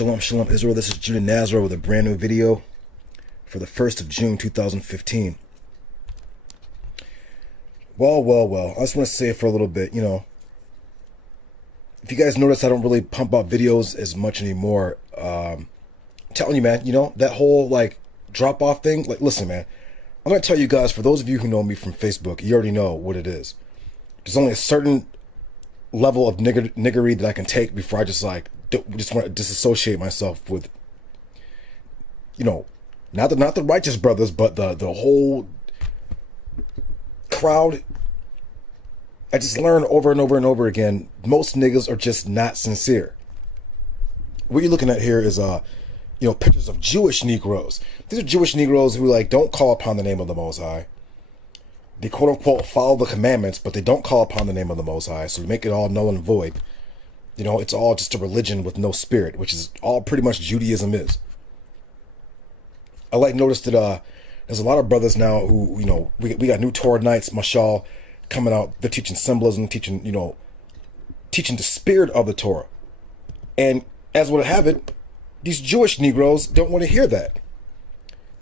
Shalom, shalom, Israel. This is Judah Nazareth with a brand new video for the 1st of June, 2015. Well. I just want to say it for a little bit, if you guys notice, I don't really pump out videos as much anymore. I'm telling you, man, that whole, drop-off thing, listen, man, I'm going to tell you guys, for those of you who know me from Facebook, you already know what it is. There's only a certain level of niggery that I can take before I just want to disassociate myself with, not the righteous brothers, but the whole crowd. I just learned over and over and over again, most niggas are just not sincere. What you're looking at here is pictures of Jewish Negroes. These are Jewish Negroes who don't call upon the name of the Most High. They quote unquote follow the commandments, but they don't call upon the name of the Most High, so they make it all null and void. It's all just a religion with no spirit, which is all pretty much Judaism is. I noticed that there's a lot of brothers now who, we got new Torah nights, mashal, coming out. They're teaching symbolism, teaching the spirit of the Torah. And as would have it, these Jewish Negroes don't want to hear that.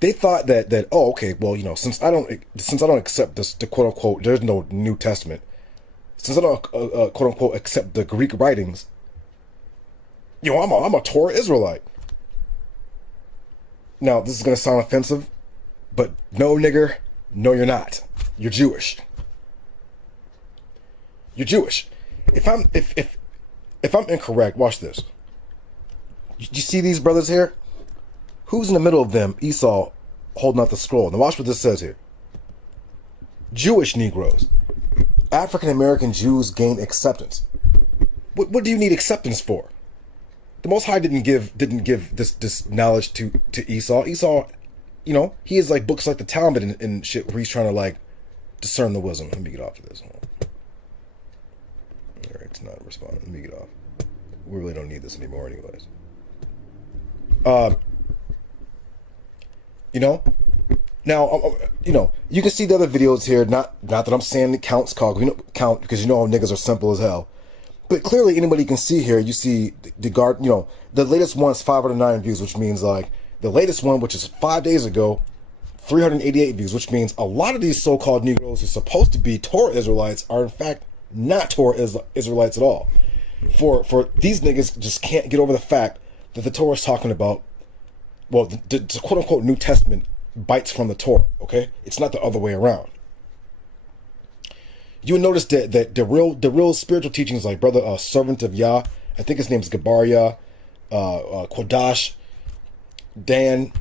They thought that oh, okay, well, since I don't accept this, the quote unquote, there's no New Testament. Since I don't quote unquote accept the Greek writings, I'm a Torah Israelite. Now, this is gonna sound offensive, but no, nigger, no, you're not. You're Jewish. You're Jewish. If I'm incorrect, watch this. You see these brothers here? Who's in the middle of them? Esau holding out the scroll. Now watch what this says here. Jewish Negroes. African American Jews gain acceptance. What do you need acceptance for? The Most High didn't give this knowledge to Esau. Esau, he has books like the Talmud and shit where he's trying to discern the wisdom. Let me get off of this. Alright, it's not responding. Let me get off. We really don't need this anymore anyways. Now, you can see the other videos here. Not that I'm saying the count because niggas are simple as hell. But clearly anybody can see here. You see the latest one's 509 views, which means the latest one, which is 5 days ago, 388 views, which means a lot of these so-called Negroes who are supposed to be Torah Israelites are in fact not Torah Israelites at all. For these niggas just can't get over the fact that the Torah is talking about, well, the quote-unquote New Testament bites from the Torah, okay? It's not the other way around. You'll notice that the real spiritual teachings, like brother Servant of Yah, I think his name's Gabaria, Kodash, Dan,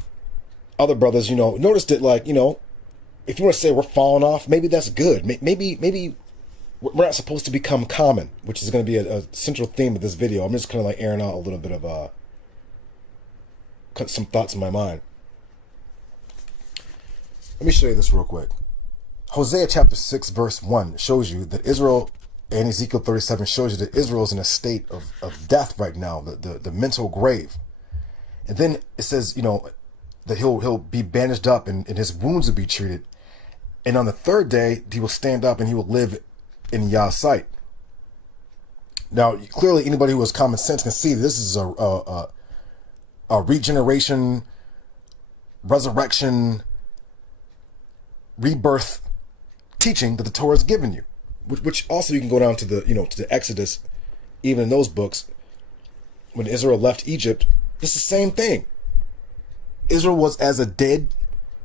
other brothers, notice that, if you want to say we're falling off, maybe that's good. Maybe we're not supposed to become common, which is going to be a central theme of this video. I'm just kind of airing out a little bit of some thoughts in my mind. Let me show you this real quick. Hosea chapter 6 verse 1 shows you that Israel, and Ezekiel 37 shows you that Israel is in a state of death right now, the mental grave. And then it says, that he'll be bandaged up and his wounds will be treated. And on the third day, he will stand up and he will live in Yah's sight. Now, clearly anybody who has common sense can see this is a regeneration, resurrection, rebirth teaching that the Torah has given you, which also you can go down to the to the Exodus, even in those books, when Israel left Egypt, it's the same thing. Israel was as a dead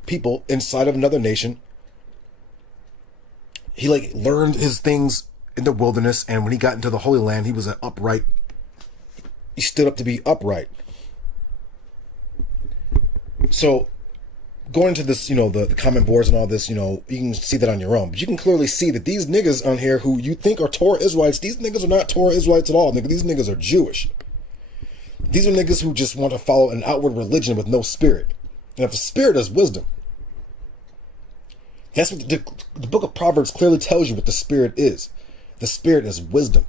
people inside of another nation. He learned his things in the wilderness, and when he got into the Holy Land, he was an upright. He stood up to be upright. So, going into this, the comment boards and all this, you can see that on your own. But you can clearly see that these niggas on here who you think are Torah Israelites, these niggas are not Torah Israelites at all. These niggas are Jewish. These are niggas who just want to follow an outward religion with no spirit. And if the spirit is wisdom, that's what the book of Proverbs clearly tells you what the spirit is. The spirit is wisdom.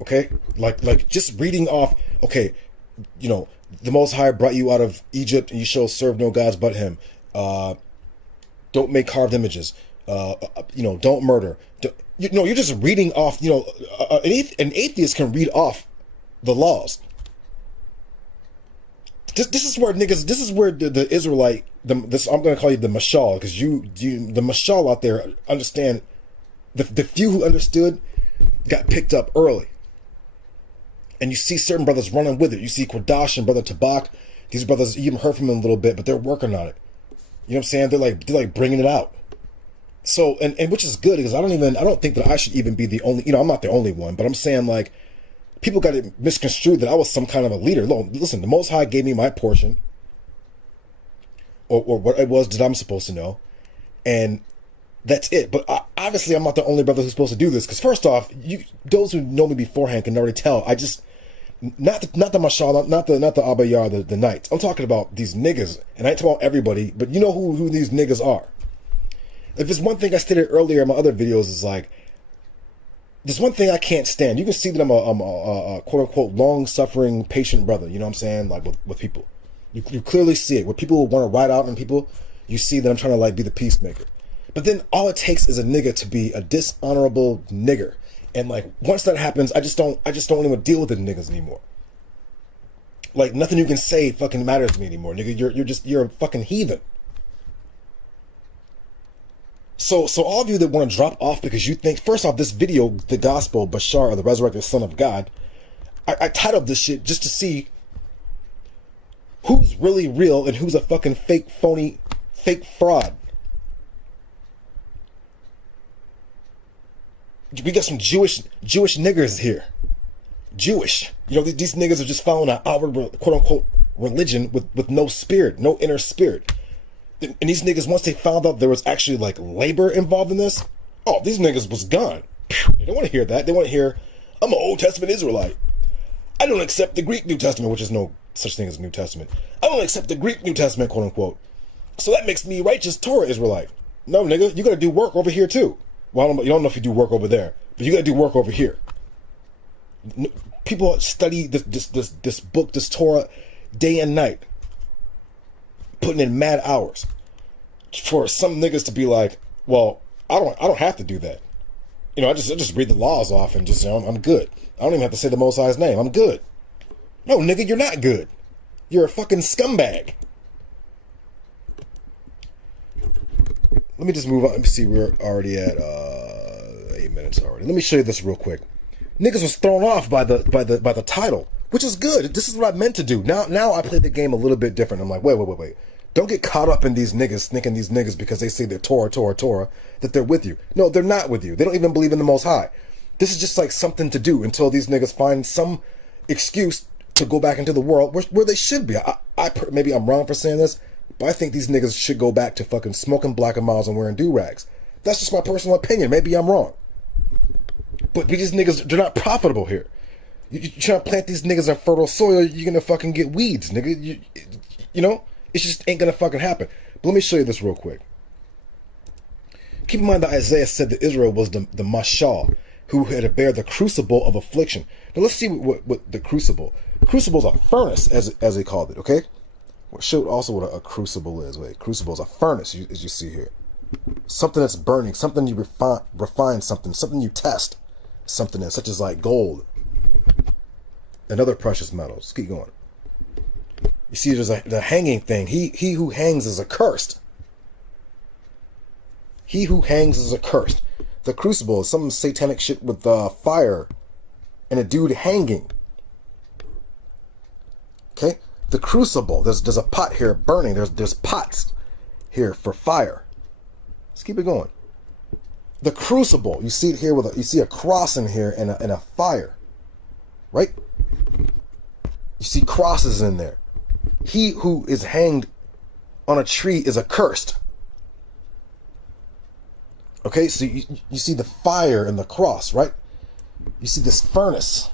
Okay? Like just reading off, okay, the Most High brought you out of Egypt, and you shall serve no gods but him. Don't make carved images. Don't murder. You're just reading off, an atheist can read off the laws. This is where niggas. This is where the Israelite. This I'm gonna call you the mashal, because the mashal out there understand. The few who understood got picked up early, and you see certain brothers running with it. You see Quadash and Brother Tabak. These brothers, you haven't heard from them a little bit, but they're working on it. You know what I'm saying? They're like bringing it out. So and which is good, because I don't think that I should even be the only. I'm not the only one, but I'm saying, like, people got it misconstrued that I was some kind of a leader. Listen, the Most High gave me my portion, or what it was that I'm supposed to know, and that's it. But obviously, I'm not the only brother who's supposed to do this. Because first off, those who know me beforehand can already tell. I just not the mashal, not the abayar, the knights. I'm talking about these niggas, and I ain't talking about everybody. But you know who these niggas are. If there's one thing I stated earlier in my other videos, is like, there's one thing I can't stand. You can see that I'm a quote unquote long suffering, patient brother. You know what I'm saying? Like with people, you clearly see it. Where people want to ride out on people, you see that I'm trying to like be the peacemaker. But then all it takes is a nigga to be a dishonorable nigger, and like once that happens, I just don't even deal with the niggas anymore. Like nothing you can say fucking matters to me anymore, nigga. You're a fucking heathen. So all of you that want to drop off because you think, first off, this video, the gospel, Bashar, or the resurrected son of God, I titled this shit just to see who's really real and who's a fucking fake, phony, fake fraud. We got some Jewish niggers here. Jewish. These niggas are just following an outward, quote unquote, religion with no spirit, no inner spirit. And these niggas, once they found out there was actually like labor involved in this, oh, these niggas was gone. They don't want to hear that. They want to hear, I'm an Old Testament Israelite. I don't accept the Greek New Testament, which is no such thing as New Testament. I don't accept the Greek New Testament, quote unquote. So that makes me righteous Torah Israelite. No, nigga, you got to do work over here too. Well, you don't know if you do work over there, but you got to do work over here. People study this book, this Torah, day and night, putting in mad hours, for some niggas to be like, well, I don't have to do that. I just read the laws off and just, I'm good. I don't even have to say the Most High's name. I'm good. No, nigga, you're not good. You're a fucking scumbag. Let me just move on. Let me see. We're already at 8 minutes already. Let me show you this real quick. Niggas was thrown off by the title, which is good. This is what I meant to do. Now I play the game a little bit different. I'm like, wait. Don't get caught up in these niggas, thinking these niggas, because they say they're Torah, that they're with you. No, they're not with you. They don't even believe in the Most High. This is just like something to do until these niggas find some excuse to go back into the world where they should be. Maybe I'm wrong for saying this, but I think these niggas should go back to fucking smoking Black and Miles and wearing do-rags. That's just my personal opinion. Maybe I'm wrong. But these niggas, they're not profitable here. You trying to plant these niggas in fertile soil, you're gonna fucking get weeds, nigga. It just ain't gonna fucking happen. But let me show you this real quick. Keep in mind that Isaiah said that Israel was the mashal, who had to bear the crucible of affliction. Now let's see what the crucible. Crucible is a furnace, as they called it, okay? We'll show also what a crucible is. Wait, crucible is a furnace, as you see here. Something that's burning, something you refine something you test something in, such as like gold and other precious metals. Keep going. You see, there's the hanging thing. He who hangs is accursed. He who hangs is accursed. The crucible is some satanic shit with fire and a dude hanging. Okay, the crucible. There's a pot here burning. There's pots here for fire. Let's keep it going. The crucible. You see it here you see a cross in here and a fire, right? You see crosses in there. He who is hanged on a tree is accursed. Okay, so you see the fire and the cross, right? You see this furnace.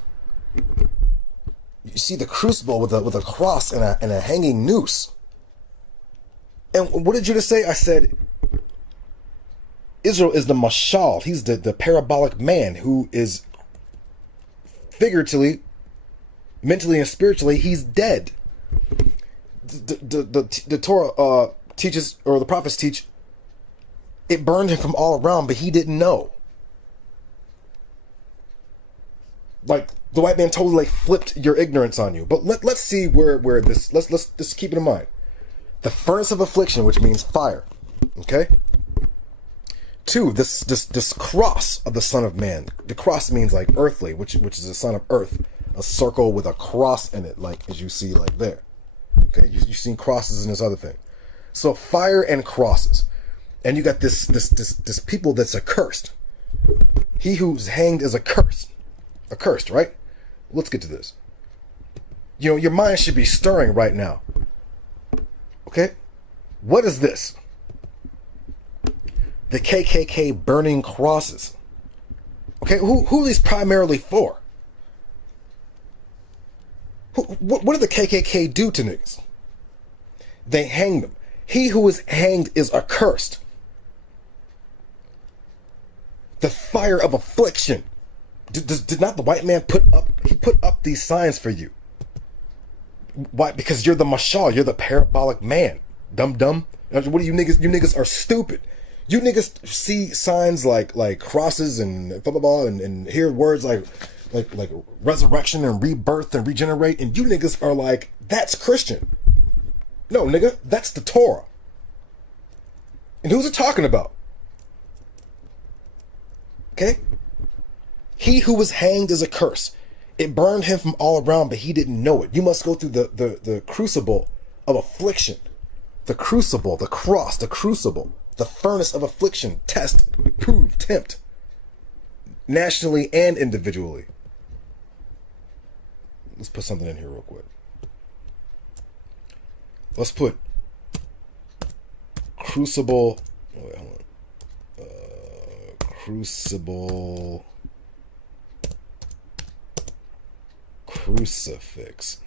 You see the crucible with a cross and a hanging noose. And what did you just say? I said Israel is the mashal. He's the parabolic man who is figuratively, mentally, and spiritually, he's dead. The Torah teaches, or the prophets teach, it burned him from all around, but he didn't know. Like the white man totally like flipped your ignorance on you. But let's see where this, let's just keep it in mind. The furnace of affliction, which means fire. Okay? 2, this cross of the Son of Man. The cross means like earthly, which is the son of earth. A circle with a cross in it, like as you see like there. Okay, you've seen crosses in this other thing. So fire and crosses. And you got this people that's accursed. He who's hanged is accursed. Accursed, right? Let's get to this. You know, your mind should be stirring right now. Okay? What is this? The KKK burning crosses. Okay, who are these primarily for? What did the KKK do to niggas? They hanged them. He who is hanged is accursed. The fire of affliction. Did not the white man put up these signs for you? Why? Because you're the mashal, you're the parabolic man. Dumb. What are you niggas? You niggas are stupid. You niggas see signs like crosses and blah blah blah and hear words like resurrection and rebirth and regenerate, and you niggas are like, that's Christian. No, nigga, that's the Torah. And who's it talking about? Okay? He who was hanged is a curse. It burned him from all around, but he didn't know it. You must go through the crucible of affliction. The crucible, the cross, the crucible, the furnace of affliction. Test, prove, tempt. Nationally and individually. Let's put something in here real quick. Let's put crucible. Oh, wait, hold on. Crucible. Crucifix.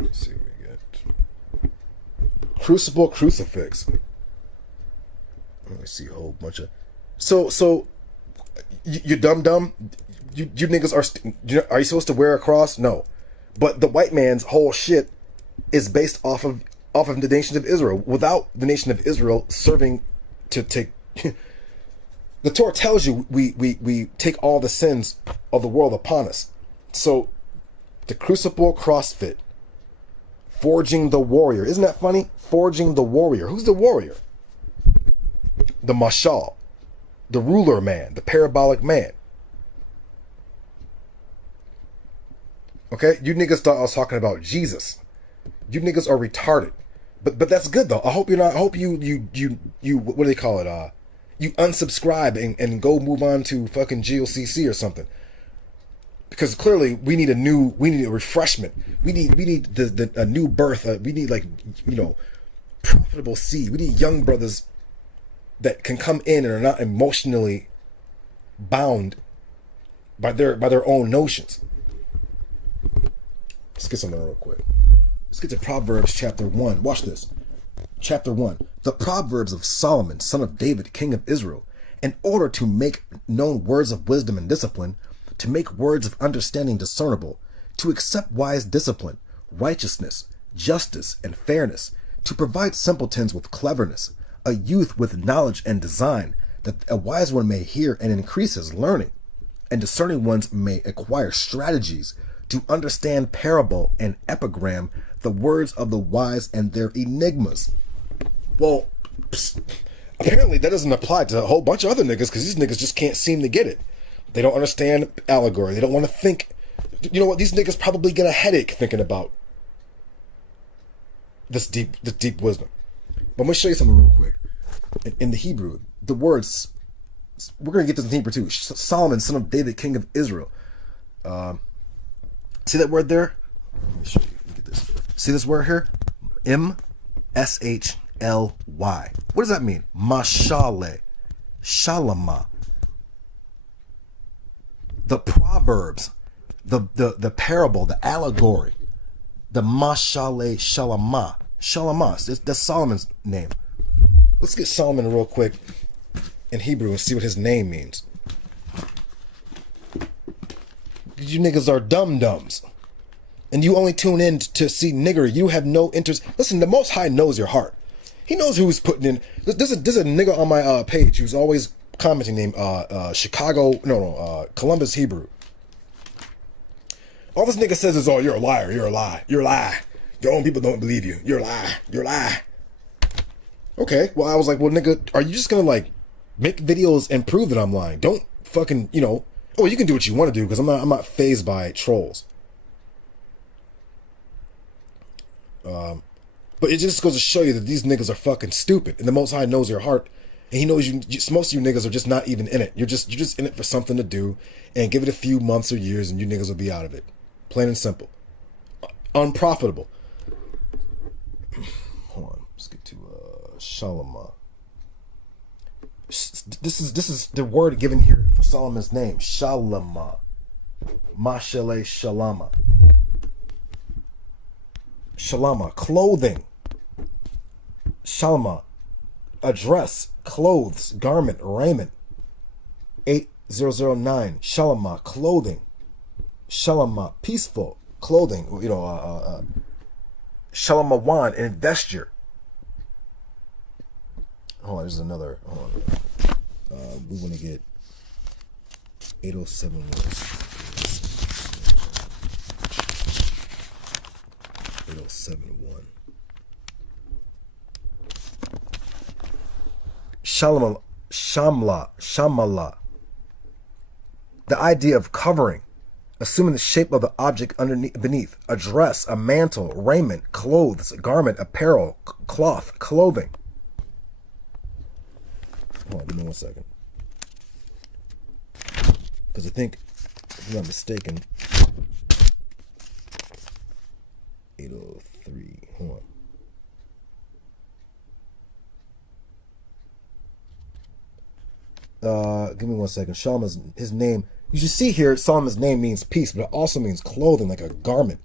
Let's see what we get. Crucible crucifix. Let me see a whole bunch of. So you dumb. You niggas are you supposed to wear a cross? No, but the white man's whole shit is based off of the nation of Israel. Without the nation of Israel serving to take. The Torah tells you we take all the sins of the world upon us. So the crucible crossfit. Forging the warrior. Isn't that funny? Forging the warrior. Who's the warrior? The mashal. The ruler man. The parabolic man. Okay? You niggas thought I was talking about Jesus. You niggas are retarded. But that's good though. I hope you're not. I hope you what do they call it? You unsubscribe and go move on to fucking GOCC or something. Because clearly we need a refreshment. We need a new birth. We need profitable seed. We need young brothers that can come in and are not emotionally bound by their own notions. Let's get something real quick. Let's get to Proverbs chapter 1. Watch this. Chapter 1. The Proverbs of Solomon, son of David, king of Israel, in order to make known words of wisdom and discipline, to make words of understanding discernible, to accept wise discipline, righteousness, justice, and fairness, to provide simpletons with cleverness, a youth with knowledge and design, that a wise one may hear and increase his learning, and discerning ones may acquire strategies, to understand parable and epigram, the words of the wise and their enigmas. Well, apparently that doesn't apply to a whole bunch of other niggas, because these niggas just can't seem to get it. They don't understand allegory. They don't want to think. You know what? These niggas probably get a headache thinking about this deep wisdom. But I'm going to show you something real quick. In the Hebrew, the words, we're going to get this in Hebrew too. Solomon, son of David, king of Israel. See that word there? Let me show you. Look at this. See this word here? M-S-H-L-Y. What does that mean? Mashale. Shalama. The Proverbs, the parable, the allegory, the Mashale Shalama. Shalama, that's Solomon's name. Let's get Solomon real quick in Hebrew and see what his name means. You niggas are dum-dums. And you only tune in to see nigger. You have no interest. Listen, the Most High knows your heart. He knows who's putting in. There's a nigga on my page who's always commenting named Columbus Hebrew. All this nigga says is, oh, you're a liar, you're a lie, you're a lie. Your own people don't believe you. You're a lie, you're a lie. Okay, well, I was like, well, nigga, are you just gonna like make videos and prove that I'm lying? Don't fucking, oh, you can do what you want to do, because I'm not fazed by trolls. But it just goes to show you that these niggas are fucking stupid, and the Most High knows your heart, and He knows you. Most of you niggas are just not even in it. You're just in it for something to do, and give it a few months or years, and you niggas will be out of it. Plain and simple. Unprofitable. Hold on, let's get to Shalom. This is the word given here for Solomon's name. Shalom. Mashele Shalama. Shalama, clothing. Shalma, a dress, clothes, garment, raiment. 8009. Shalama, clothing. Shalama, peaceful, clothing. Shalamawan, an vesture. Hold on, there's another. Hold on. We want to get 807 words. 8071. Shamala. The idea of covering, assuming the shape of the object beneath. A dress, a mantle, raiment, clothes, garment, apparel, cloth, clothing. Hold on, give me 1 second. Because I think, if I'm not mistaken, 803. Hold on. Give me 1 second. Shalom's his name. You should see here, Solomon's name means peace, but it also means clothing, like a garment.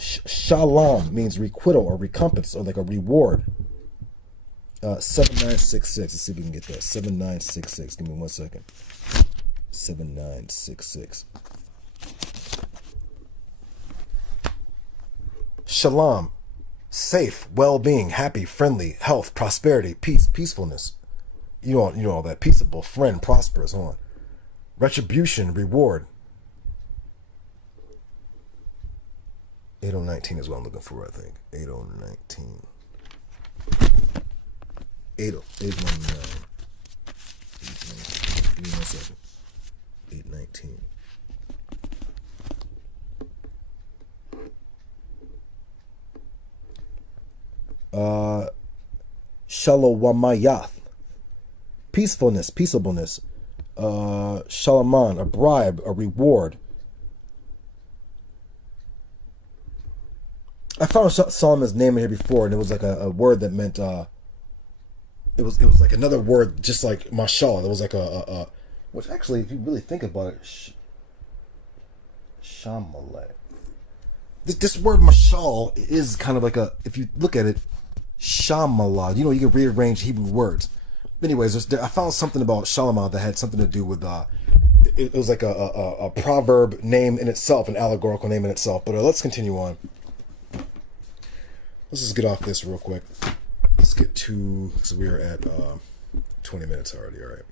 Shalom means requital or recompense, or like a reward. 7966. Let's see if we can get that. 7966. Give me 1 second. 7966. Shalom, safe, well-being, happy, friendly, health, prosperity, peace, peacefulness. You know all that. Peaceable, friend, prosperous. Hold on. Retribution, reward. 8019 is what I'm looking for, I think. 8019. 819. Give me 1 second. 819. Shalawamayath. Peacefulness, peaceableness. Shalaman, a bribe, a reward. I found Solomon's name in here before, and it was like a word that meant it was like another word, just like mashal. It was like a which actually, if you really think about it, shamale. This word mashal is kind of like if you look at it, shamala. You can rearrange Hebrew words. Anyways, I found something about Shalomah that had something to do with it was like a proverb name in itself, an allegorical name in itself. But let's continue on. Let's just get off this real quick. Let's get to, because we are at 20 minutes already. All right.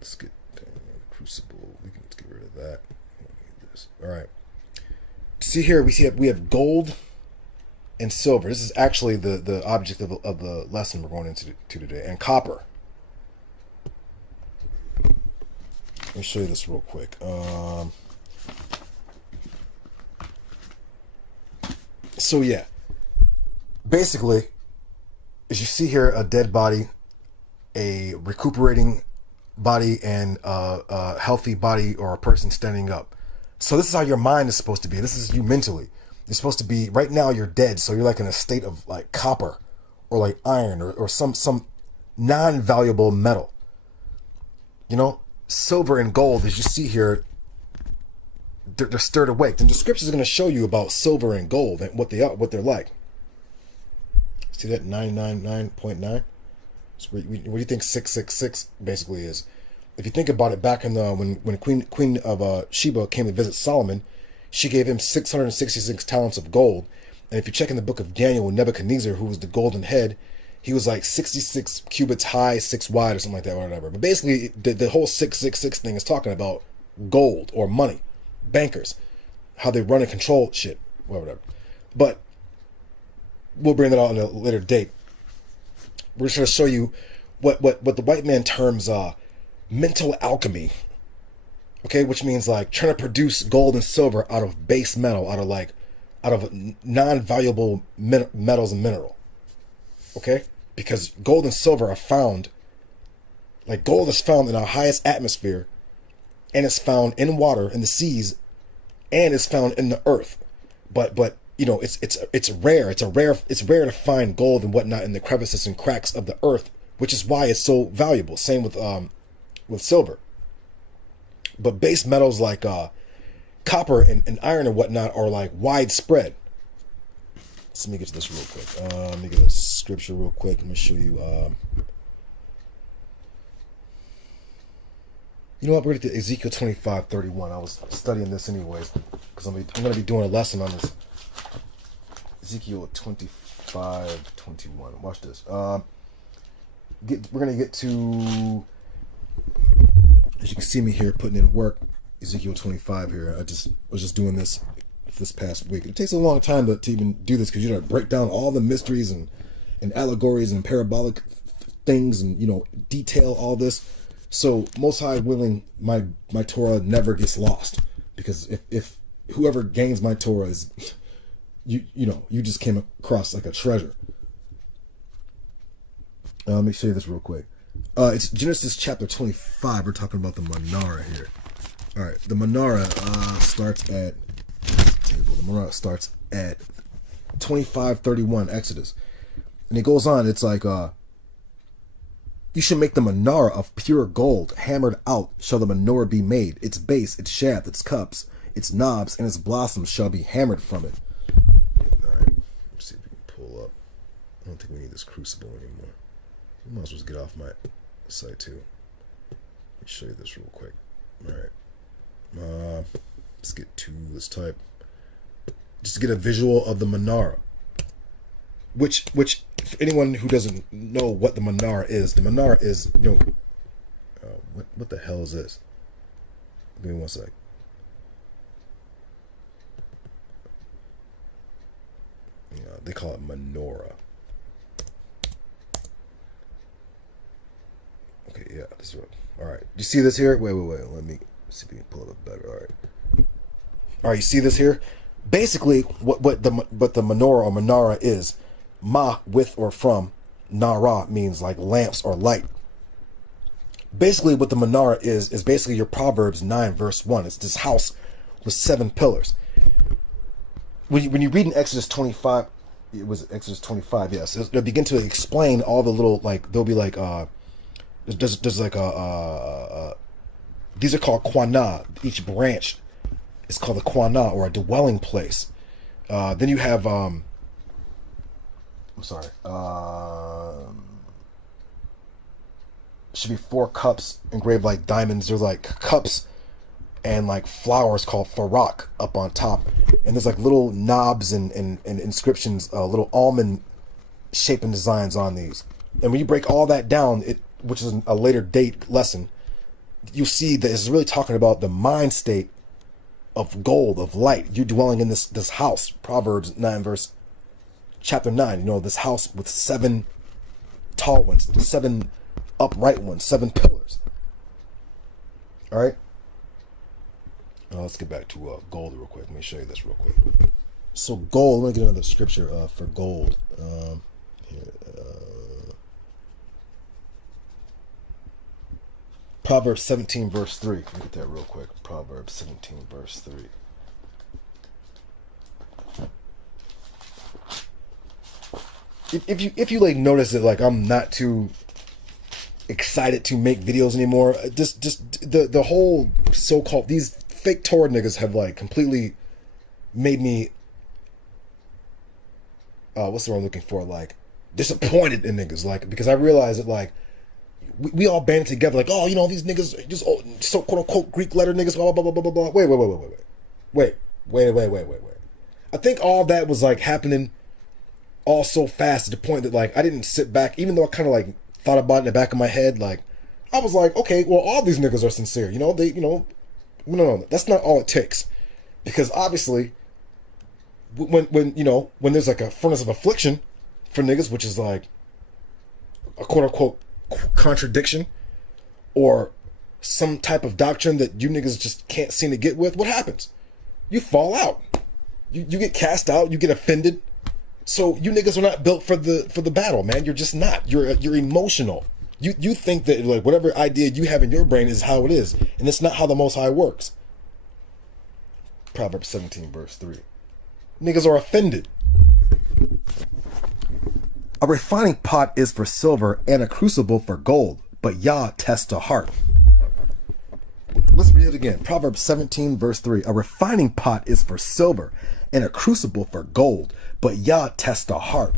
Let's get Crucible. We can get rid of that. All right. See here, we have gold and silver. This is actually the object of the lesson we're going into today. And copper. Let me show you this real quick. So yeah, basically, as you see here, a dead body, a recuperating body, and a healthy body or a person standing up. So this is how your mind is supposed to be. This is you mentally. You're supposed to be, right now you're dead, so you're like in a state of like copper or like iron or some non-valuable metal. Silver and gold, as you see here, they're stirred awake. And the scriptures are going to show you about silver and gold and what they're like. See that 999.9? So what do you think 666 basically is? If you think about it, back in when Queen of Sheba came to visit Solomon, she gave him 666 talents of gold. And if you check in the book of Daniel, when Nebuchadnezzar, who was the golden head, He was like 66 cubits high, 6 wide, or something like that, or whatever. But basically, the whole 666 thing is talking about gold or money, bankers, how they run and control shit, whatever. But we'll bring that out on a later date. We're just going to show you what the white man terms mental alchemy. Okay, which means like trying to produce gold and silver out of base metal, out of non-valuable metals and mineral. Okay, because gold and silver are found, like gold is found in our highest atmosphere, and it's found in water, in the seas, and it's found in the earth. But you know, it's rare. It's rare to find gold and whatnot in the crevices and cracks of the earth, which is why it's so valuable. Same with silver. But base metals like copper and iron and whatnot are like widespread. So let me get to this real quick. Let me get a scripture real quick. Let me show you. You know what? We're going to Ezekiel 25:31. I was studying this anyways because I'm going to be doing a lesson on this. Ezekiel 25:21. Watch this. We're going to get to, as you can see me here putting in work, Ezekiel 25 here. I was just doing this past week. It takes a long time to even do this because you got to break down all the mysteries and allegories and parabolic things and, you know, detail all this. So Most High willing, my Torah never gets lost, because if whoever gains my Torah is, you know, you just came across like a treasure. Let me show you this real quick. It's Genesis chapter 25. We're talking about the menorah here. All right, the menorah starts at 25:31 Exodus, and it goes on. It's like you should make the menorah of pure gold, hammered out shall the menorah be made. Its base, its shaft, its cups, its knobs, and its blossoms shall be hammered from it. All right, let's see if we can pull up. I don't think we need this crucible anymore. We might as well get off my site too. Let me show you this real quick. All right. Let's type, just to get a visual of the menorah, which for anyone who doesn't know what the menorah is, you know, what the hell is this? Give me one sec. Yeah, they call it menorah. Okay, yeah, this is what. All right, you see this here? Wait. Let me see if we can pull it up better. All right, you see this here? Basically, what the menorah or menorah is, ma, with or from, nara means like lamps or light. Basically, what the menorah is basically your Proverbs 9 verse 1. It's this house with 7 pillars. When you read in Exodus 25, it was Exodus 25, yes. They'll begin to explain all the little, like, there'll be like there's like these are called quana. Each branch is called a quana, or a dwelling place. Then you have I'm sorry. Should be 4 cups engraved like diamonds. There's like cups and like flowers called farak up on top, and there's like little knobs and inscriptions, little almond shape and designs on these. And when you break all that down, which is a later date lesson, you see that it's really talking about the mind state of gold, of light. You dwelling in this house, Proverbs 9 verse chapter 9. You know, this house with 7 tall ones, 7 upright ones, 7 pillars. All right. Let's get back to gold real quick. Let me show you this real quick. So gold. Let me get another scripture for gold. Here, Proverbs 17 verse 3. Let me get that real quick. Proverbs 17 verse 3. If you like notice that like I'm not too excited to make videos anymore, just the whole so-called, these fake Torah niggas have like completely made me what's the word I'm looking for, like disappointed in niggas, like, because I realize that like we all banded together like, oh, you know, these niggas are just so quote unquote Greek letter niggas, blah blah blah blah blah blah. Wait. I think all that was like happening all so fast to the point that like I didn't sit back, even though I kind of like thought about it in the back of my head. Like I was like, okay, well, all these niggas are sincere. You know, they, you know, no, that's not all it takes, because obviously, when you know, when there's like a furnace of affliction for niggas, which is like a quote unquote contradiction or some type of doctrine that you niggas just can't seem to get with, what happens? You fall out. You get cast out. You get offended. So you niggas are not built for the battle, man. You're just not. You're emotional. You think that like whatever idea you have in your brain is how it is, and it's not how the Most High works. Proverbs 17 verse 3. Niggas are offended. A refining pot is for silver and a crucible for gold, but Yah tests the heart. Let's read it again. Proverbs 17 verse 3. A refining pot is for silver and a crucible for gold, but Yah tests the heart.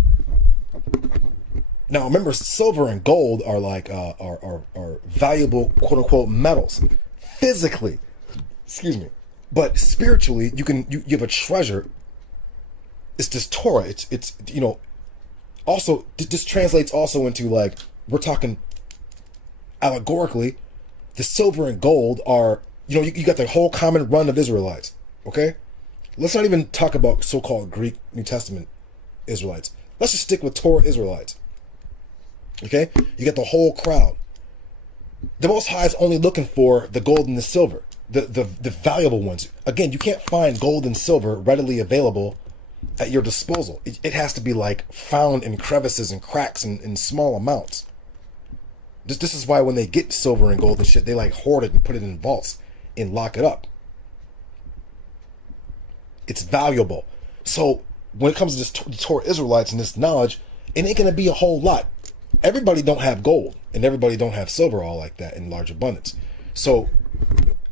Now remember, silver and gold are like are valuable quote unquote metals physically. Excuse me. But spiritually, you have a treasure. It's this Torah. It's you know, also this translates also into like, we're talking allegorically, the silver and gold are, you know, you got the whole common run of Israelites. Okay? Let's not even talk about so-called Greek New Testament Israelites. Let's just stick with Torah Israelites. Okay? You get the whole crowd. The Most High is only looking for the gold and the silver, the valuable ones. Again, you can't find gold and silver readily available at your disposal. It has to be like found in crevices and cracks in small amounts. This is why when they get silver and gold and shit, they like hoard it and put it in vaults and lock it up. It's valuable. So when it comes to this Torah Israelites and this knowledge, it ain't gonna be a whole lot. Everybody don't have gold and everybody don't have silver all like that in large abundance. So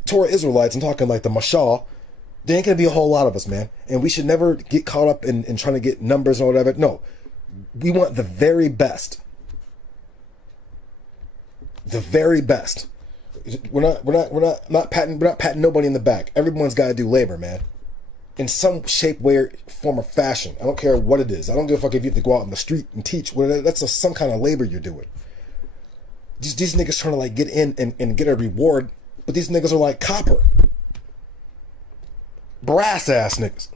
Torah Israelites, I'm talking like the Mashal, there ain't gonna be a whole lot of us, man. And we should never get caught up in trying to get numbers or whatever. No, we want the very best. The very best. We're not patting nobody in the back. Everyone's got to do labor, man. In some shape, way, form, or fashion. I don't care what it is. I don't give a fuck if you have to go out in the street and teach. That's some kind of labor you're doing. These niggas trying to like get in and get a reward, but these niggas are like copper. Brass ass niggas.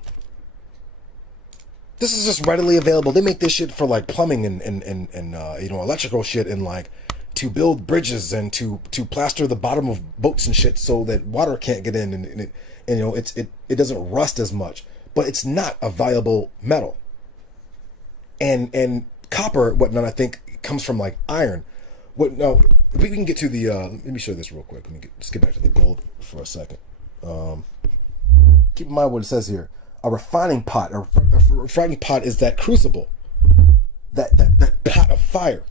This is just readily available. They make this shit for like plumbing and you know, electrical shit, and like to build bridges and to plaster the bottom of boats and shit so that water can't get in, and you know, it doesn't rust as much. But it's not a valuable metal. And copper, whatnot, I think comes from like iron. What now? If we can get to the let me show this real quick. Let's get back to the gold for a second. Keep in mind what it says here. A refining pot. A refining pot is that crucible, that pot of fire.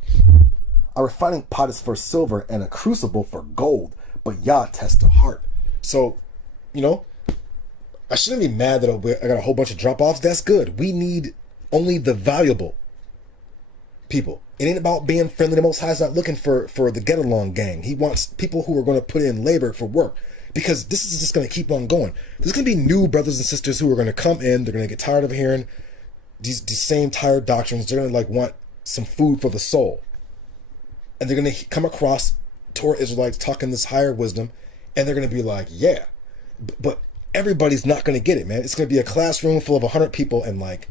A refining pot is for silver and a crucible for gold, but Yah tests the heart. So, you know, I shouldn't be mad that I got a whole bunch of drop-offs. That's good. We need only the valuable people. It ain't about being friendly. The Most High is not looking for the get-along gang. He wants people who are going to put in labor for work, because this is just going to keep on going. There's going to be new brothers and sisters who are going to come in. They're going to get tired of hearing these same tired doctrines. They're going to like want some food for the soul. And they're going to come across Torah Israelites talking this higher wisdom, and they're going to be like, yeah, but everybody's not going to get it, man. It's going to be a classroom full of 100 people, and like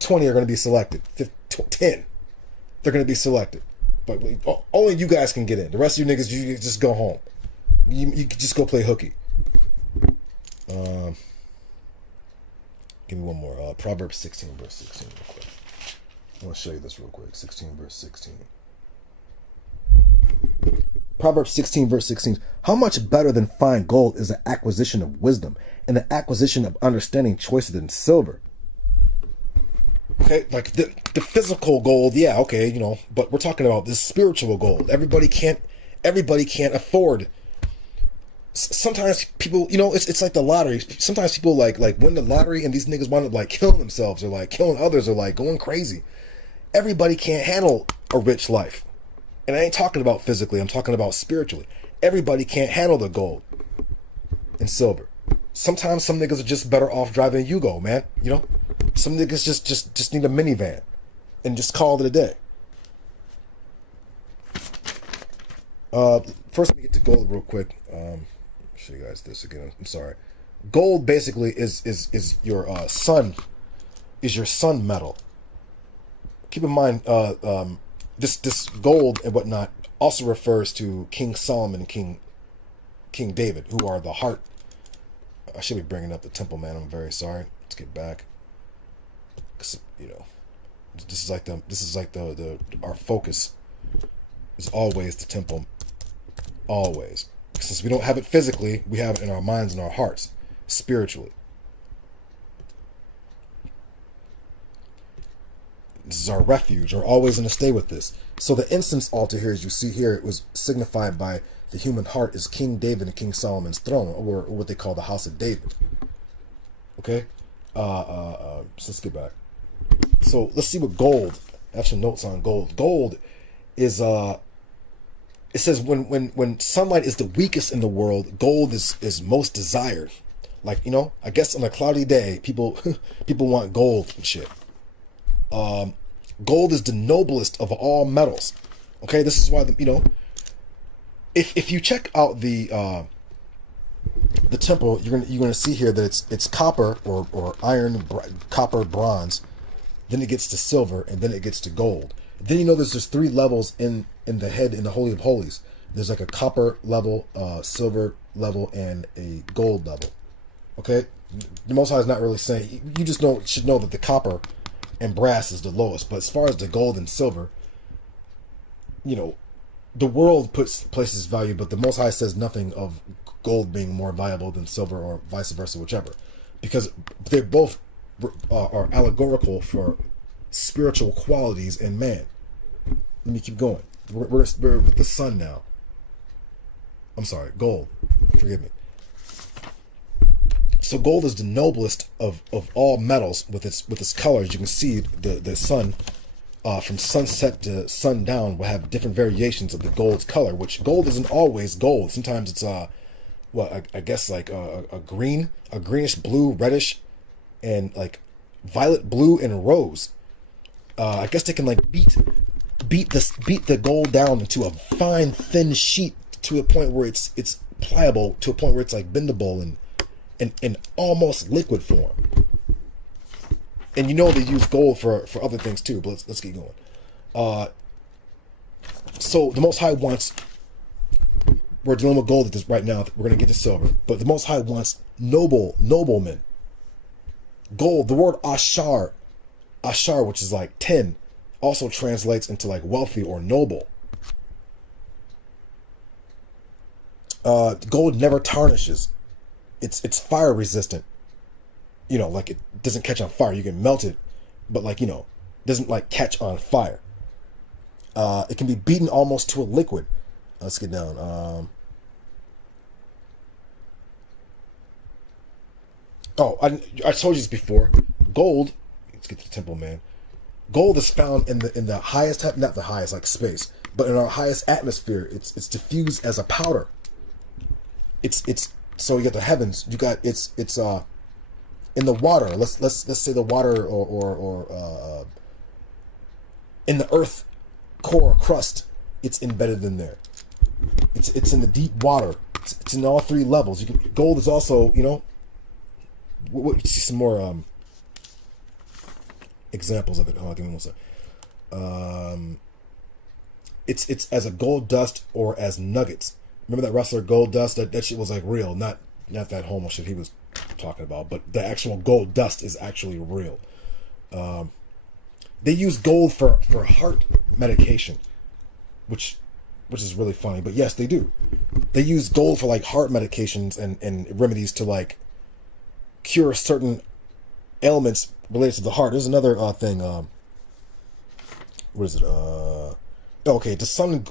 20 are going to be selected. 10, they're going to be selected. But only you guys can get in. The rest of you niggas, you just go home. You can just go play hooky. Give me one more. Proverbs 16, verse 16 real quick. I want to show you this real quick. 16, verse 16. Proverbs 16, verse 16. How much better than fine gold is the acquisition of wisdom, and the acquisition of understanding choicer than silver? Okay, like the physical gold, yeah, okay, you know, but we're talking about this spiritual gold. Everybody can't afford. Sometimes people, you know, it's like the lottery. Sometimes people like win the lottery, and these niggas wind up like killing themselves, or like killing others, or like going crazy. Everybody can't handle a rich life. And I ain't talking about physically, I'm talking about spiritually. Everybody can't handle the gold and silver. Sometimes some niggas are just better off driving a Yugo, man. You know? Some niggas just need a minivan and just call it a day. First, let me get to gold real quick. Show you guys this again. I'm sorry. Gold basically is your sun, is your sun metal. Keep in mind, this gold and whatnot also refers to King Solomon and King David, who are the heart. I should be bringing up the temple, man. I'm very sorry. Let's get back. 'Cause, you know, this is like the our focus is always the temple, always. Since we don't have it physically, we have it in our minds and our hearts, spiritually. This is our refuge. We're always going to stay with this. So the incense altar here, as you see here, it was signified by the human heart is King David and King Solomon's throne, or what they call the House of David. Okay? So let's get back. So let's see what gold. I have some notes on gold. Gold is it says when sunlight is the weakest in the world, gold is most desired. Like, you know, I guess on a cloudy day, people want gold and shit. Gold is the noblest of all metals. Okay, this is why if you check out the temple, you're gonna see here that it's copper or iron, copper, bronze. Then it gets to silver, and then it gets to gold. Then you know there's just 3 levels in the head in the Holy of Holies. There's like a copper level, silver level, and a gold level. Okay, the Most High is not really saying. You just should know that the copper and brass is the lowest. But as far as the gold and silver, you know, the world places value, but the Most High says nothing of gold being more valuable than silver or vice versa, whichever, because they both are allegorical for spiritual qualities in man. Let me keep going. We're with the sun now. I'm sorry, gold. Forgive me. So gold is the noblest of all metals with its colors. You can see the sun from sunset to sundown will have different variations of the gold's color, which gold isn't always gold. Sometimes it's I guess like a greenish blue, reddish, and like violet blue and rose. I guess they can like beat the gold down into a fine thin sheet to a point where it's pliable, to a point where it's like bendable and in almost liquid form. And you know they use gold for other things too, but let's keep going. So the Most High wants, we're dealing with gold at this right now, we're gonna get to silver, but the Most High wants noblemen. Gold, the word ashar, which is like 10, also translates into like wealthy or noble. Gold never tarnishes. It's fire resistant. You know, like it doesn't catch on fire. You can melt it, but like, you know, doesn't like catch on fire. It can be beaten almost to a liquid. Let's get down. I told you this before. Gold. Let's get to the temple, man. Gold is found in the highest, not the highest like space, but in our highest atmosphere. It's diffused as a powder. It's so you got the heavens. You got it's in the water. Let's say the water or in the earth core crust. It's embedded in there. It's in the deep water. It's in all 3 levels. Gold is also, you know. What see some more examples of it. Oh, give me one second. It's as a gold dust or as nuggets. Remember that wrestler Gold Dust? That shit was like real, not that homo shit he was talking about, but the actual gold dust is actually real. They use gold for heart medication, which is really funny. But yes, they do. They use gold for like heart medications and remedies to like cure certain ailments related to the heart. There's another thing. What is it? Okay, the sun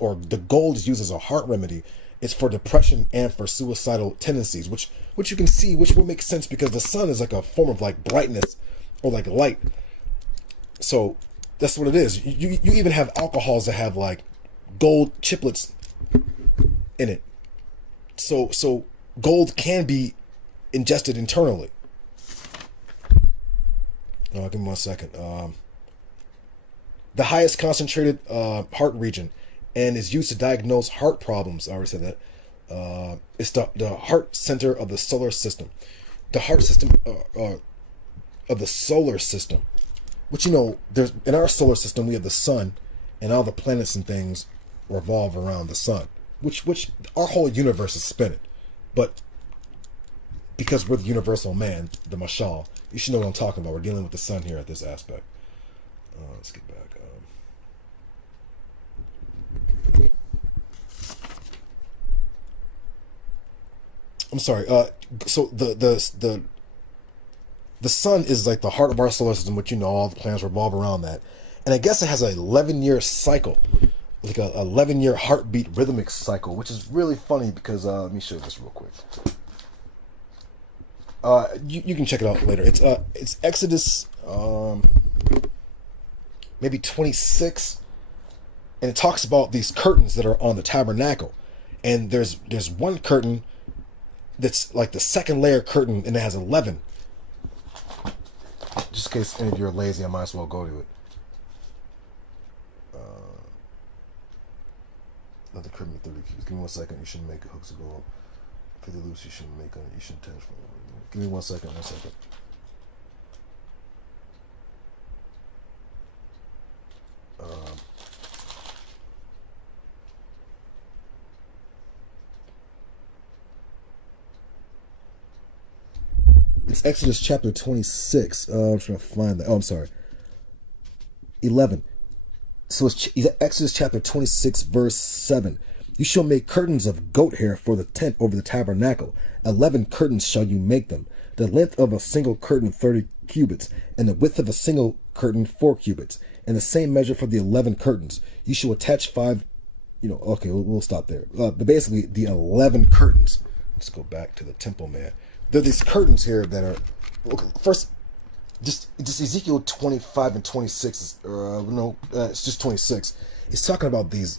or the gold is used as a heart remedy. It's for depression and for suicidal tendencies, which you can see, which will make sense because the sun is like a form of like brightness or like light. So that's what it is. You even have alcohols that have like gold chiplets in it. So gold can be ingested internally. Give me 1 second. The highest concentrated heart region, and is used to diagnose heart problems. I already said that. It's the heart center of the solar system. The heart system of the solar system. Which, you know, there's in our solar system we have the sun, and all the planets and things revolve around the sun. Which our whole universe is spinning. But because we're the universal man, the Mashal, you should know what I'm talking about. We're dealing with the sun here at this aspect. Let's get back. I'm sorry. So the sun is like the heart of our solar system, which, you know, all the planets revolve around that, and I guess it has an 11-year cycle, like a 11-year heartbeat rhythmic cycle, which is really funny because let me show you this real quick. You can check it out later. It's Exodus maybe 26, and it talks about these curtains that are on the tabernacle, and there's one curtain that's like the second layer curtain, and it has 11. Just in case any of you are lazy, I might as well go to it. Another curtain with 30 cubes. Give me 1 second. You shouldn't make hooks of gold. 50 loops you shouldn't make on it. You shouldn't touch. Give me 1 second. 1 second. It's Exodus chapter 26. I'm trying to find that. Oh, I'm sorry. 11. So it's Exodus chapter 26, verse 7. You shall make curtains of goat hair for the tent over the tabernacle. 11 curtains shall you make them. The length of a single curtain 30 cubits, and the width of a single curtain 4 cubits. And the same measure for the 11 curtains. You shall attach 5. Okay, we'll stop there. But basically, the 11 curtains. Let's go back to the temple, man. There are these curtains here that are, first, just Ezekiel 25 and 26. It's just 26. It's talking about these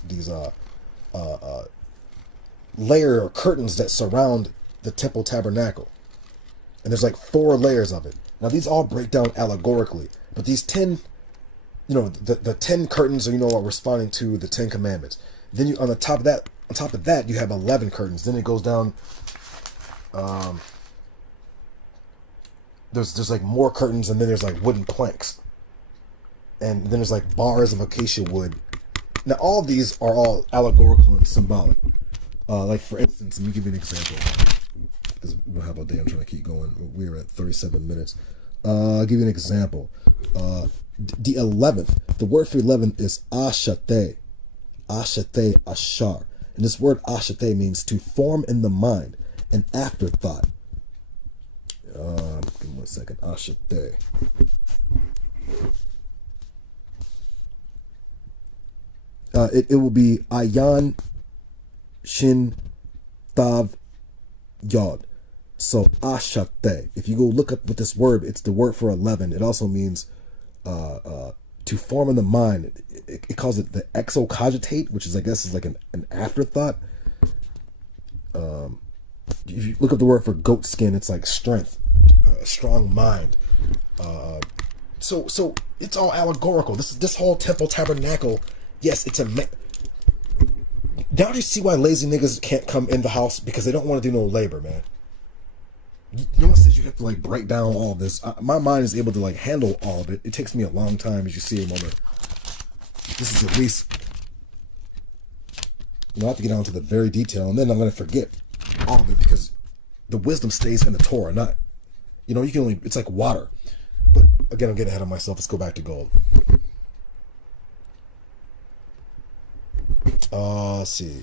layer or curtains that surround the temple tabernacle, and there's like 4 layers of it. Now these all break down allegorically, but these 10, the 10 curtains are responding to the 10 commandments. Then on top of that, you have 11 curtains. Then it goes down. There's like more curtains, and then there's like wooden planks, and then there's like bars of acacia wood. Now all these are all allegorical and symbolic. Like for instance, let me give you an example. Because we'll have a day. I'm trying to keep going. We're at 37 minutes. I'll give you an example. The 11th, the word for 11 is ashate, ashar, and this word ashate means to form in the mind, an afterthought. Give me 1 second. Ashate. It will be ayan shin tav yod. So ashate. If you go look up with this word, it's the word for 11. It also means to form in the mind. It calls it the exocogitate, which is, I guess, is like an afterthought. If you look up the word for goat skin, it's like strength, a strong mind. So it's all allegorical. This whole temple tabernacle. Yes, it's now do you see why lazy niggas can't come in the house? Because they don't want to do no labor, man. No one says you have to like break down all this. My mind is able to like handle all of it. It takes me a long time, as you see, mother. This is at least, I have to get down to the very detail, and then I'm gonna forget all of it because the wisdom stays in the Torah, not, you can only, it's like water. But again, I'm getting ahead of myself. Let's go back to gold. Let's see.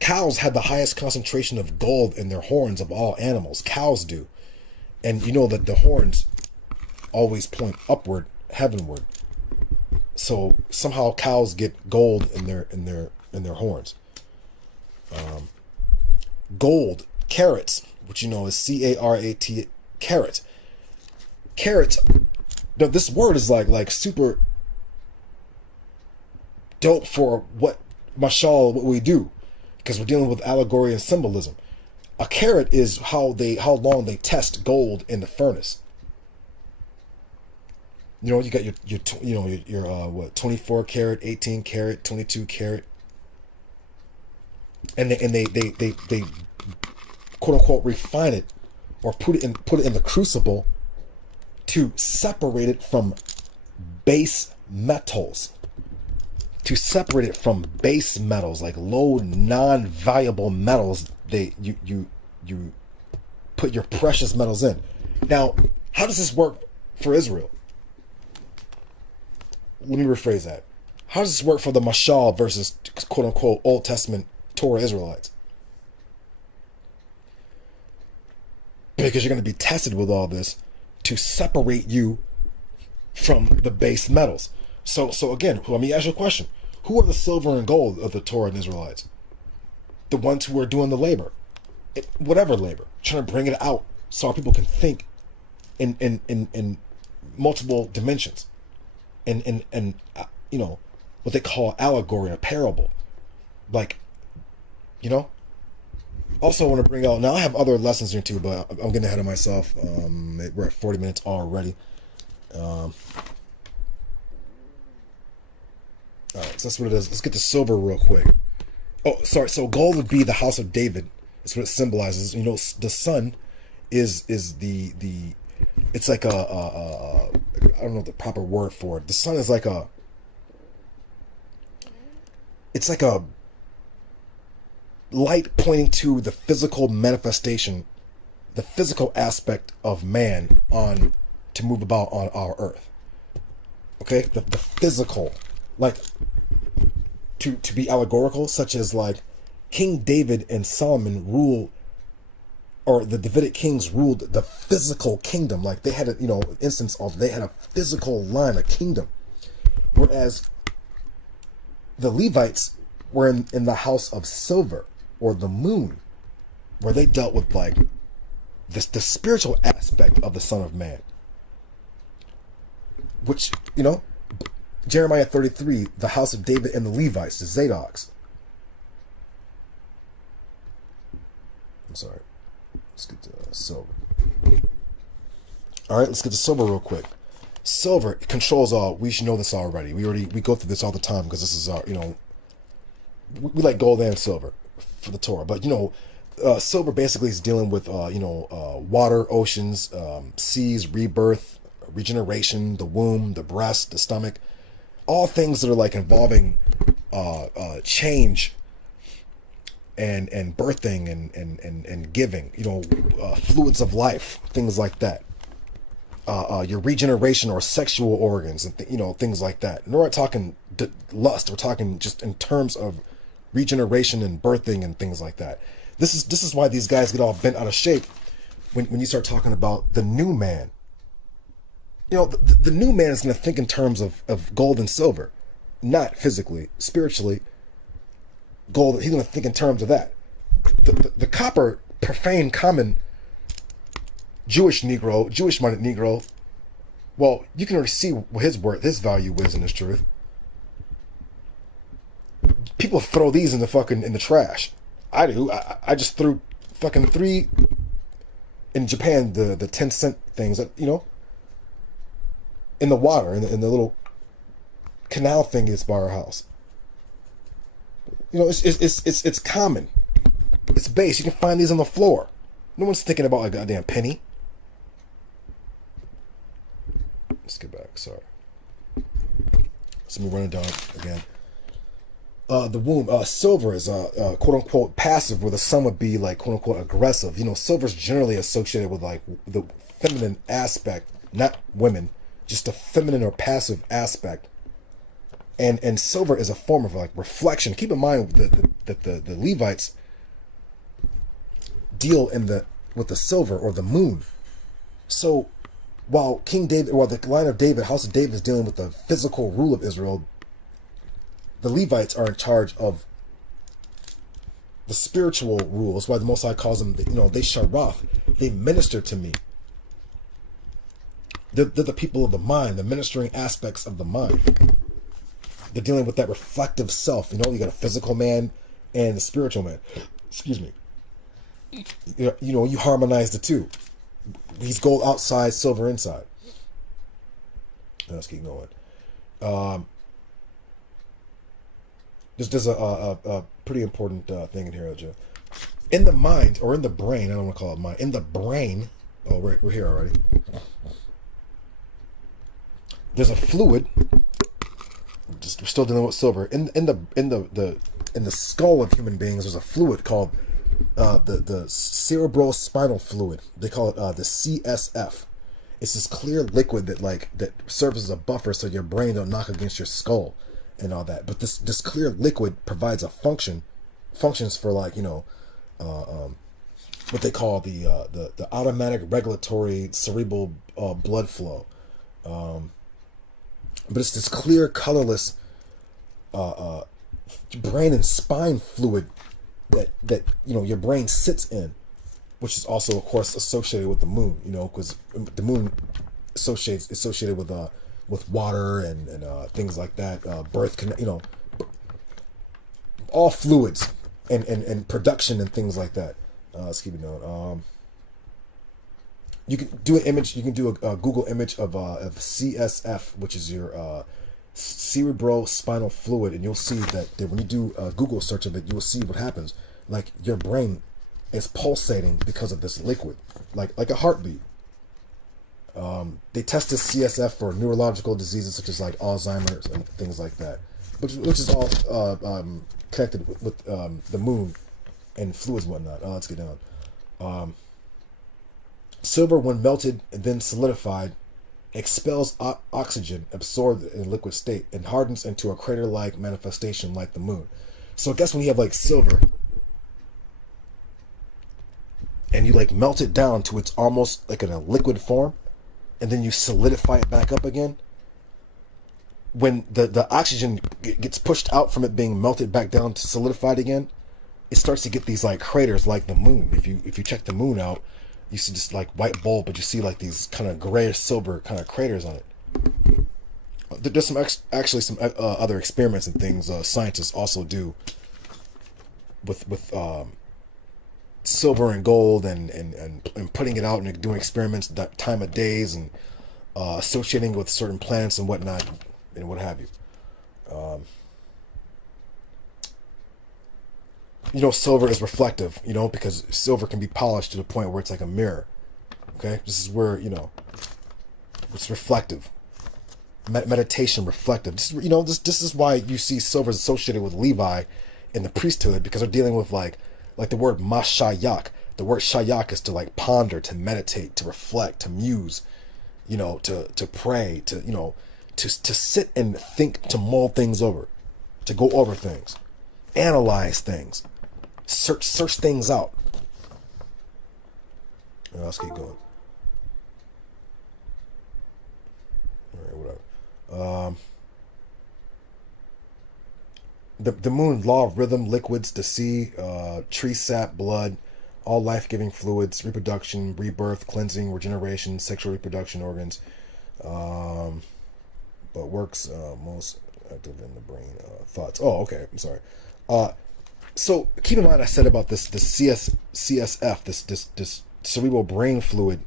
Cows have the highest concentration of gold in their horns of all animals. Cows do. And you know that the horns always point upward, heavenward. So somehow cows get gold in their horns. Gold, carrots, which is C-A-R-A-T, carrot. Carrots. This word is like super dope for what we do, because we're dealing with allegory and symbolism. A carat is how long they test gold in the furnace. You know, you got your what, 24 karat, 18 karat, 22 karat, and they quote unquote refine it, or put it in the crucible to separate it from base metals, like low non-valuable metals. You put your precious metals in. Now, how does this work for Israel? Let me rephrase that. How does this work for the Mashal versus quote unquote Old Testament Torah Israelites? Because you're going to be tested with all this to separate you from the base metals. So again, let me ask you a question. Who are the silver and gold of the Torah and Israelites? The ones who are doing the labor. Whatever labor. Trying to bring it out so our people can think in multiple dimensions. And you know, what they call allegory or parable. Like, you know? Also, I want to bring out, now I have other lessons here too, but I'm getting ahead of myself. We're at 40 minutes already. All right, so that's what it is. Let's get to silver real quick. Oh, sorry. So gold would be the house of David. That's what it symbolizes. You know, the sun is the it's like I don't know the proper word for it. The sun is like it's like a light pointing to the physical manifestation, the physical aspect of man on to move about on our earth. Okay, the physical, like to be allegorical, such as like King David and Solomon rule, or the Davidic kings ruled the physical kingdom. Like they had a, you know, instance of, they had a physical line, a kingdom, whereas the Levites were in the house of silver, or the moon, where they dealt with like the spiritual aspect of the Son of Man, which, you know, Jeremiah 33, the house of David and the Levites, the Zadoks. I'm sorry. Let's get to silver. All right, let's get to silver real quick. Silver controls all. We should know this already. We go through this all the time because this is our, you know, we like gold and silver for the Torah. But, you know, silver basically is dealing with, you know, water, oceans, seas, rebirth, regeneration, the womb, the breast, the stomach. All things that are like involving change and birthing and giving, you know, fluids of life, things like that. Your regeneration or sexual organs and you know, things like that. And we're not talking lust. We're talking just in terms of regeneration and birthing and things like that. This is why these guys get all bent out of shape when you start talking about the new man. You know, the new man is going to think in terms of gold and silver, not physically, spiritually. Gold, he's going to think in terms of that. The copper, profane, common Jewish Negro, Jewish-minded Negro, well, you can already see what his worth, his value is in this truth. People throw these in the trash. I do. I just threw fucking 3 in Japan, the 10-cent things that, you know, in the water, in the little canal thing is by our house. You know, it's common. It's base. You can find these on the floor. No one's thinking about a goddamn penny. Let's get back. Sorry. So let me run it down again. The womb. Silver is quote unquote passive, where the sun would be like quote unquote aggressive. You know, silver is generally associated with like the feminine aspect, not women. Just a feminine or passive aspect, and silver is a form of like reflection. Keep in mind that the Levites deal with the silver or the moon. So while King David, while the line of David, house of David, is dealing with the physical rule of Israel, the Levites are in charge of the spiritual rule. That's why the Most High calls them, you know, they sharaf, they minister to me. They're the people of the mind, the ministering aspects of the mind. They're dealing with that reflective self. You know, you got a physical man and a spiritual man. Excuse me. You harmonize the two. He's gold outside, silver inside. Let's keep going. Um, there's a pretty important thing in here, Joe. In the mind, or in the brain, I don't want to call it mind, in the brain, oh, we're here already. There's a fluid, we're still dealing with silver. In the skull of human beings, there's a fluid called the cerebral spinal fluid. They call it the CSF. It's this clear liquid that serves as a buffer so your brain don't knock against your skull and all that. But this clear liquid provides a functions for what they call the automatic regulatory cerebral blood flow. But it's this clear, colorless brain and spine fluid that your brain sits in, which is also, of course, associated with the moon. Because the moon associated with water and things like that, all fluids and production and things like that. Let's keep it going. You can do an image. You can do a Google image of CSF, which is your cerebral spinal fluid, and you'll see that when you do a Google search of it, you will see what happens. Like your brain is pulsating because of this liquid, like a heartbeat. They tested CSF for neurological diseases such as like Alzheimer's and things like that, which is all connected with the moon and fluids and whatnot. Let's get down. Silver, when melted and then solidified, expels oxygen absorbed in a liquid state and hardens into a crater-like manifestation like the moon. So I guess when you have like silver and you like melt it down to it's almost like in a liquid form, and then you solidify it back up again, when the oxygen gets pushed out from it being melted back down to solidified again, it starts to get these like craters like the moon. If you check the moon out, you see just like white bulb, but you see like these kind of grayish silver kind of craters on it. There's some other experiments and things scientists also do with silver and gold and putting it out and doing experiments that time of days and associating with certain planets and whatnot and what have you. Silver is reflective, because silver can be polished to the point where it's like a mirror. Okay, this is where it's reflective. Meditation, reflective. This is why you see silver is associated with Levi in the priesthood, because they're dealing with like the word mashayak. The word shayak is to like ponder, to meditate, to reflect, to muse, to pray, to sit and think, to mull things over, to go over things, analyze things, search things out. Let's keep going. All right, whatever. The moon, law of rhythm, liquids, the sea, tree sap, blood, all life-giving fluids, reproduction, rebirth, cleansing, regeneration, sexual reproduction organs, but works most active in the brain. Thoughts. Oh, okay. I'm sorry. So keep in mind, I said about this CSF, this cerebral brain fluid,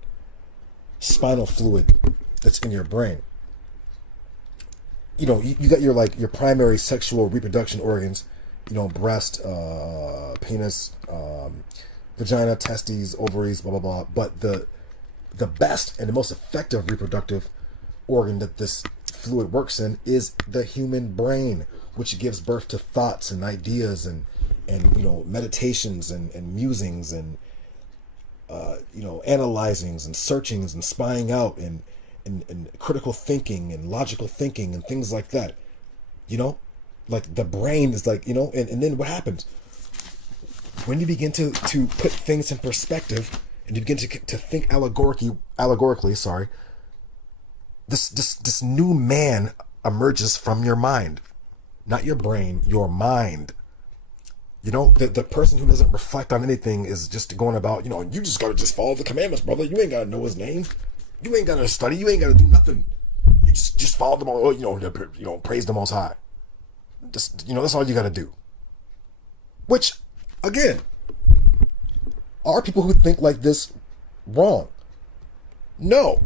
spinal fluid that's in your brain. You got your primary sexual reproduction organs, breast, penis, vagina, testes, ovaries, blah blah blah. But the best and the most effective reproductive organ that this fluid works in is the human brain, which gives birth to thoughts and ideas and meditations and musings and analyzings and searchings and spying out and critical thinking and logical thinking and things like that. Like the brain is like, and then what happens when you begin to put things in perspective and you begin to think allegorically, this new man emerges from your mind, not your brain, your mind. The person who doesn't reflect on anything is just going about, you just gotta just follow the commandments, brother. You ain't gotta know his name. You ain't gotta study. You ain't gotta do nothing. You just follow them all. Praise the Most High. Just that's all you gotta do. Which, again, Are people who think like this wrong? No.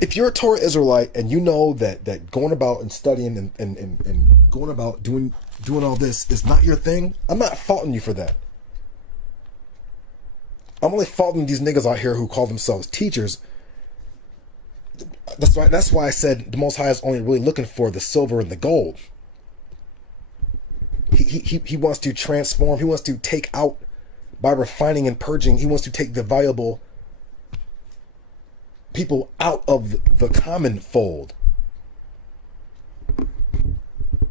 If you're a Torah Israelite and you know that going about and studying and going about doing all this is not your thing, I'm not faulting you for that. I'm only faulting these niggas out here who call themselves teachers. That's why I said the Most High is only really looking for the silver and the gold. He wants to transform. He wants to take out, by refining and purging, he wants to take the valuable people out of the common fold.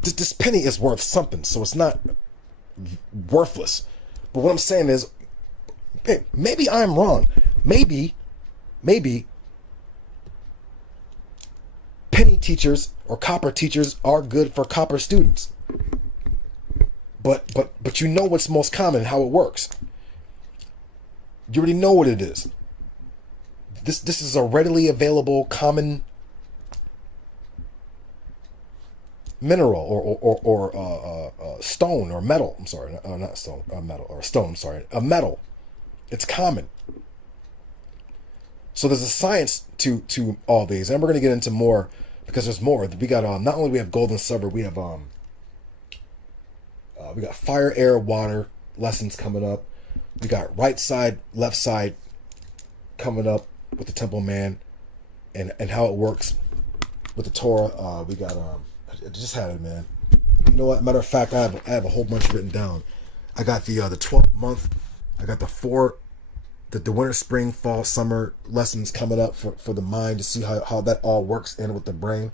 This penny is worth something, so it's not worthless. But what I'm saying is, hey, maybe I'm wrong. Maybe penny teachers or copper teachers are good for copper students. But you know what's most common, how it works. You already know what it is. This is a readily available common mineral or stone or metal. I'm sorry, not stone, metal or stone. I'm sorry, a metal. It's common. So there's a science to all these, and we're gonna get into more because there's more. We got not only we have gold and silver, we got fire, air, water lessons coming up. We got right side, left side coming up with the Temple Man and how it works with the Torah. We got I just had it, man. You know what? Matter of fact, I have a whole bunch written down. I got the 12th month. I got the winter, spring, fall, summer lessons coming up for the mind to see how that all works in with the brain.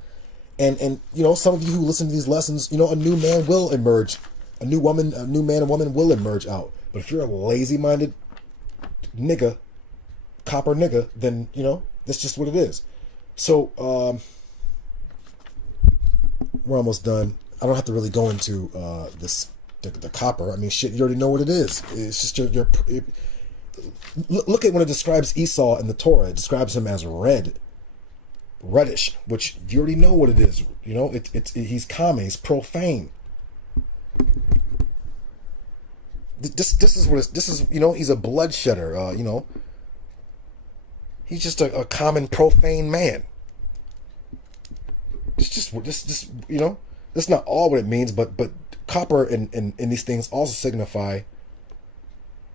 And you know, some of you who listen to these lessons, you know, a new man will emerge. A new man and woman will emerge out. But if you're a lazy-minded nigga, copper nigga, then, you know, that's just what it is. So, we're almost done. I don't have to really go into the copper. I mean, shit, you already know what it is. It's just look at when it describes Esau in the Torah. It describes him as reddish, which you already know what it is. You know, he's common, he's profane. This is you know, he's a bloodshedder. You know, he's just a common profane man. It's just you know, that's not all what it means, but copper in these things also signify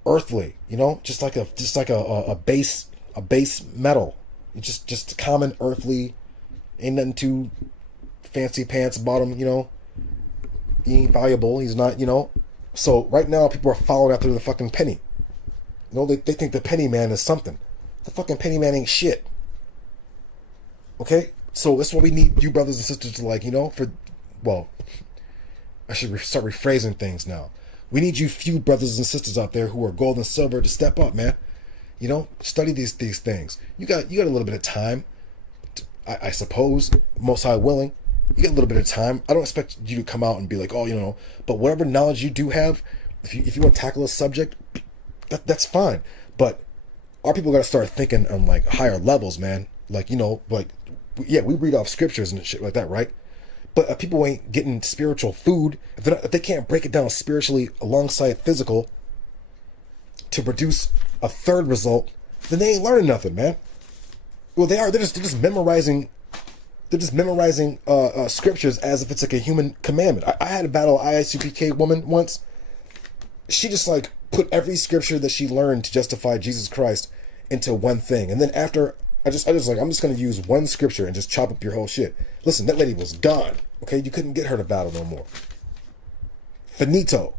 earthly. You know, just like a base metal. It's just common earthly. Ain't nothing too fancy pants about him. You know, he ain't valuable. He's not. You know. So right now people are following after the fucking penny. You know, they think the penny man is something. The fucking penny man ain't shit. Okay? So that's what we need you brothers and sisters to, like, you know, I should start rephrasing things now. We need you few brothers and sisters out there who are gold and silver to step up, man. You know, study these things. You got a little bit of time, I suppose, Most High willing. You get a little bit of time. I don't expect you to come out and be like, oh, you know, but whatever knowledge you do have, if you want to tackle a subject, that's fine. But our people got to start thinking on, like, higher levels, man. Like, you know, like, yeah, we read off scriptures and shit like that, right? But people ain't getting spiritual food if they can't break it down spiritually alongside physical to produce a third result. Then they ain't learning nothing, man. Well, they are. They're just memorizing. They're just memorizing scriptures as if it's like a human commandment. I had a battle ISUPK woman once. She just like put every scripture that she learned to justify Jesus Christ into one thing, and then after I just like, I'm just gonna use one scripture and just chop up your whole shit. Listen, that lady was gone. Okay, you couldn't get her to battle no more. Finito.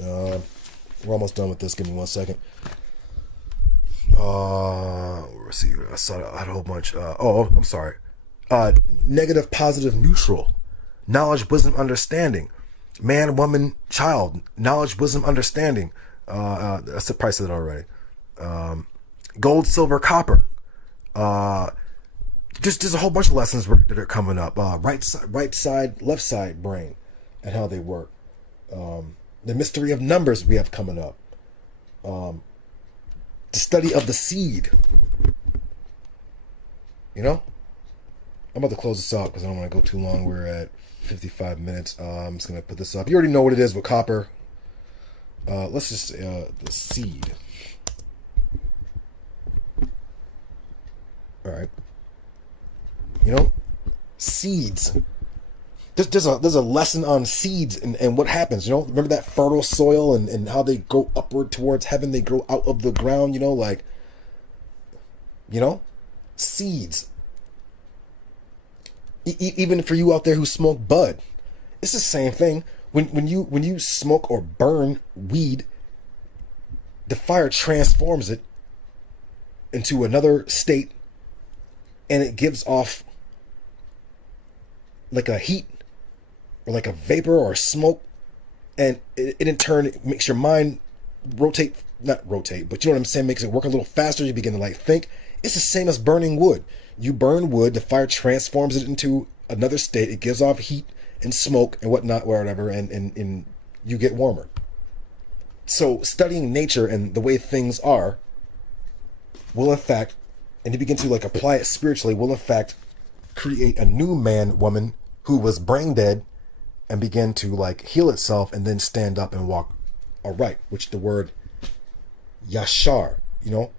We're almost done with this. Give me 1 second. Let's see. I had a whole bunch. I'm sorry. Negative, positive, neutral. Knowledge, wisdom, understanding. Man, woman, child. Knowledge, wisdom, understanding. That's the price of it already. Gold, silver, copper. There's a whole bunch of lessons that are coming up. Right side, left side brain, and how they work. The mystery of numbers we have coming up. The study of the seed. You know? I'm about to close this out because I don't want to go too long. We're at 55 minutes. I'm just going to put this up. You already know what it is with copper. let's just the seed. All right, you know, seeds. There's a lesson on seeds and what happens. You know, remember that fertile soil and how they go upward towards heaven. They grow out of the ground. You know, like, you know, seeds. Even for you out there who smoke bud, it's the same thing. When you smoke or burn weed, the fire transforms it into another state, and it gives off like a heat or like a vapor or a smoke, and it in turn makes your mind rotate, not rotate, but you know what I'm saying, makes it work a little faster. You begin to like think. It's the same as burning wood. You burn wood, the fire transforms it into another state. It gives off heat and smoke and whatnot, whatever, and you get warmer. So studying nature and the way things are will in fact, and you begin to like apply it spiritually, will in fact create a new man, woman who was brain dead and begin to like heal itself and then stand up and walk aright, which the word yashar, you know,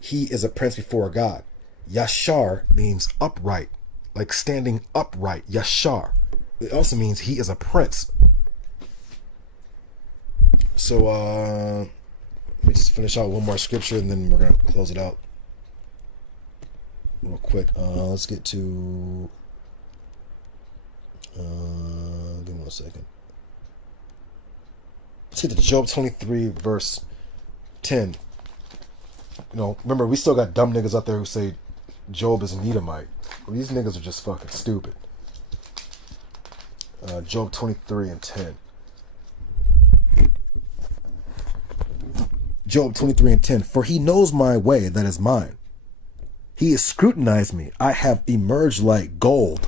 he is a prince before God. Yashar means upright, like standing upright. Yashar. It also means he is a prince. So let me just finish out one more scripture and then we're gonna close it out real quick. Let's get to give me 1 second. Let's get to Job 23 verse 10. You know, remember, we still got dumb niggas out there who say Job is an Edomite. Well, these niggas are just fucking stupid. Job 23 and 10. Job 23 and 10. For he knows my way, that is mine. He has scrutinized me. I have emerged like gold.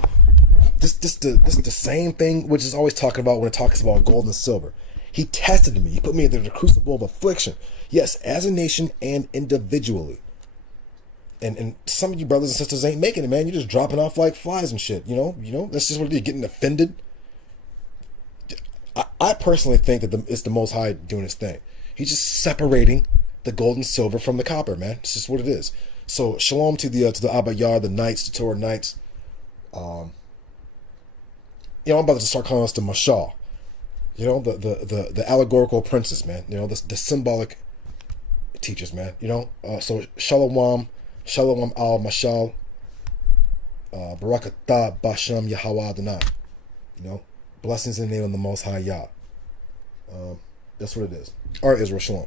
This the same thing which is always talking about when it talks about gold and silver. He tested me. He put me into the crucible of affliction. Yes, as a nation and individually. And some of you brothers and sisters ain't making it, man. You're just dropping off like flies and shit. You know, that's just what it is. Getting offended. I personally think that it's the Most High doing his thing. He's just separating the gold and silver from the copper, man. It's just what it is. So shalom to the Abayar, the Knights, the Torah Knights. I'm about to start calling us the Mashal. You know, the allegorical princes, man. You know, the symbolic teachers, man. You know, so shalom al Mashal, barakatah basham Yahweh Adonai. You know, blessings in the name of the Most High Yah. That's what it is. All right, Israel, shalom.